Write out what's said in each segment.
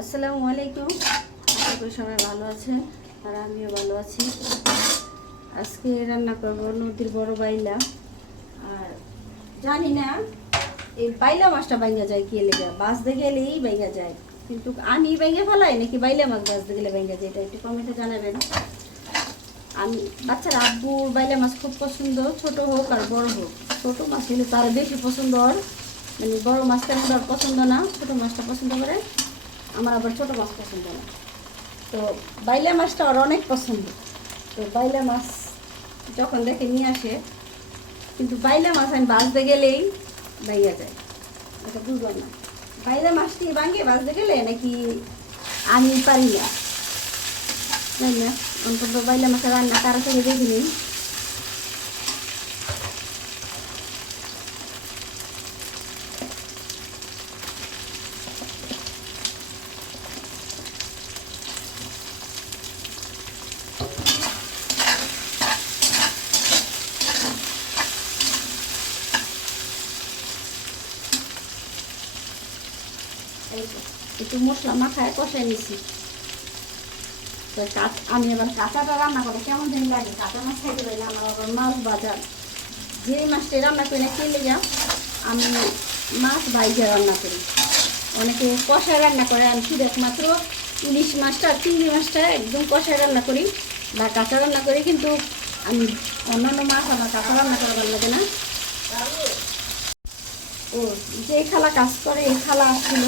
আসসালামু আলাইকুম। আশা করি সবাই ভালো আছে আর আমিও ভালো আছি। আজকে রান্না করব নদীর বড় বাইলা। আর জানি না এই বাইলা মাছটা বাইঙ্গা যায় কি লেগে, বাঁচতে গেলেই বাইঙ্গা যায়, কিন্তু আমি বাইঙ্গা ফেলাই নাকি বাইলা মাছ বাঁচতে গেলে বাইঙ্গা যায়, এটা একটু কমেন্টে জানাবেন। আমি বাচ্চার আব্বুর বাইলা মাছ খুব পছন্দ, ছোট হোক আর বড় হোক। ছোট মাছ হলে তার বেশি পছন্দ, আর মানে বড় মাছ তেমন আর পছন্দ না, ছোট মাছটা পছন্দ করে। আমার আবার ছোটো মাছ পছন্দ না, তো বাইলা মাছটা ওর অনেক পছন্দ। তো বাইলা মাছ যখন দেখে নিয়ে আসে, কিন্তু বাইলা মাছ আমি বাঁচতে গেলেই বাইয়া যায়, এটা বুঝলাম না। বাইলা মাছটি ভাঙে বাঁচতে গেলে নাকি আমি পারি না, জানি না। অন্তত বাইলা মাছের রান্না কারো সঙ্গে দেখিনি। একটু মশলা মাখায় কষাই নিছি। তো আমি এবার কাঁচাটা রান্না করে কেমন দিন লাগে, কাঁচা মাছ খাইতে পারি না। আমার আবার মাছ বাজার যে মাছটা রান্না করি না খেলে যা, আমি মাছ ভাইজা রান্না করি। অনেকে কষায় রান্না করে, আমি শুধু একমাত্র ইলিশ মাছটা চিংড়ি মাছটা একদম কষায় রান্না করি বা কাঁচা রান্না করি। কিন্তু আমি অন্যান্য মাছ আমার কাঁচা রান্না করা ভালো লাগে না। ও যে খালা কাজ করে এই খালা আসছিল,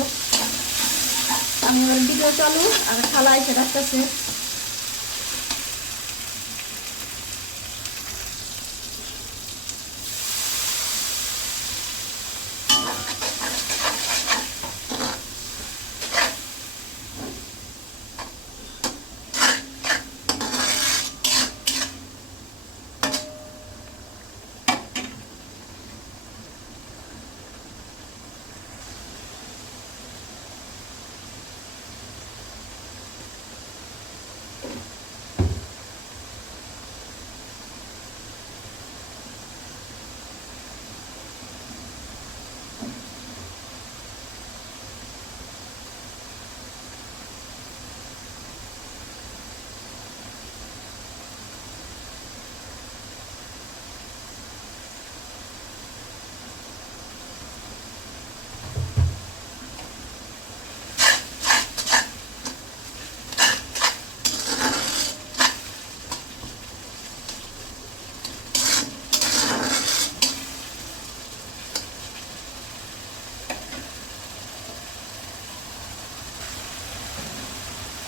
আমি এবার ভিডিও চালু আর খালা এসে রাখতেছে।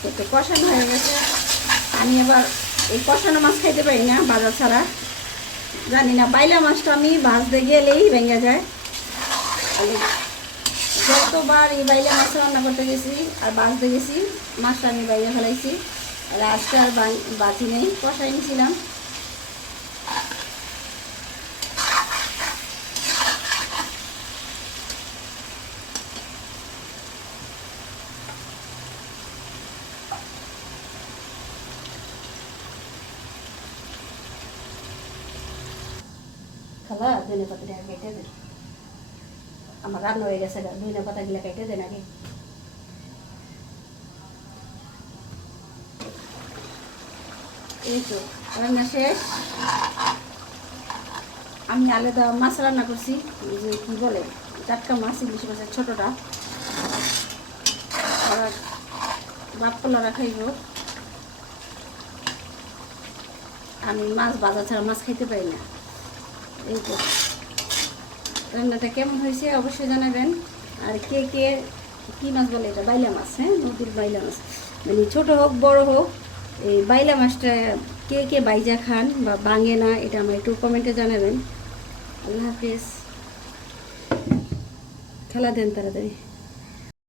একটু কষানো হয়ে গেছে। আমি এবার এই কষানো মাছ খাইতে পারি না বাজার ছাড়া, জানি না। বাইলা মাছটা আমি ভাজতে গেলেই ভেঙে যায়। যতবার এই বাইলা মাছ রান্না করতে গেছি আর ভাজতে গেছি, মাছটা আমি বাইরে ফেলাইছি। আর আজকে আর বাজি নেই, কষাই নিয়েছিলাম। খালা ধনে পাতা কেটে দেন, আমার রান্না হয়ে গেছে। ধনে পাতাগুলো কেটে দেন আগে। এই তো রান্না শেষ। আমি আলাদা মাছ রান্না করছি, যে কি বলে টাটকা মাছ, ইলিশ মাছের ছোটোটা। আর বাপ পোলারা খাইব। আমি মাছ বাজার ছাড়া মাছ খাইতে পারি না। এই তো রান্নাটা কেমন হয়েছে অবশ্যই জানাবেন। আর কে কে কী মাছ বলে এটা? বাইলা মাছ, হ্যাঁ, নদীর বাইলা মাছ। মানে ছোটো হোক বড় হোক, এই বাইলা মাছটা কে কে বাইজা খান বা বাঙে না, এটা আমার একটু কমেন্টে জানাবেন। আল্লাহ হাফিজ। খেলা দেন তাড়াতাড়ি।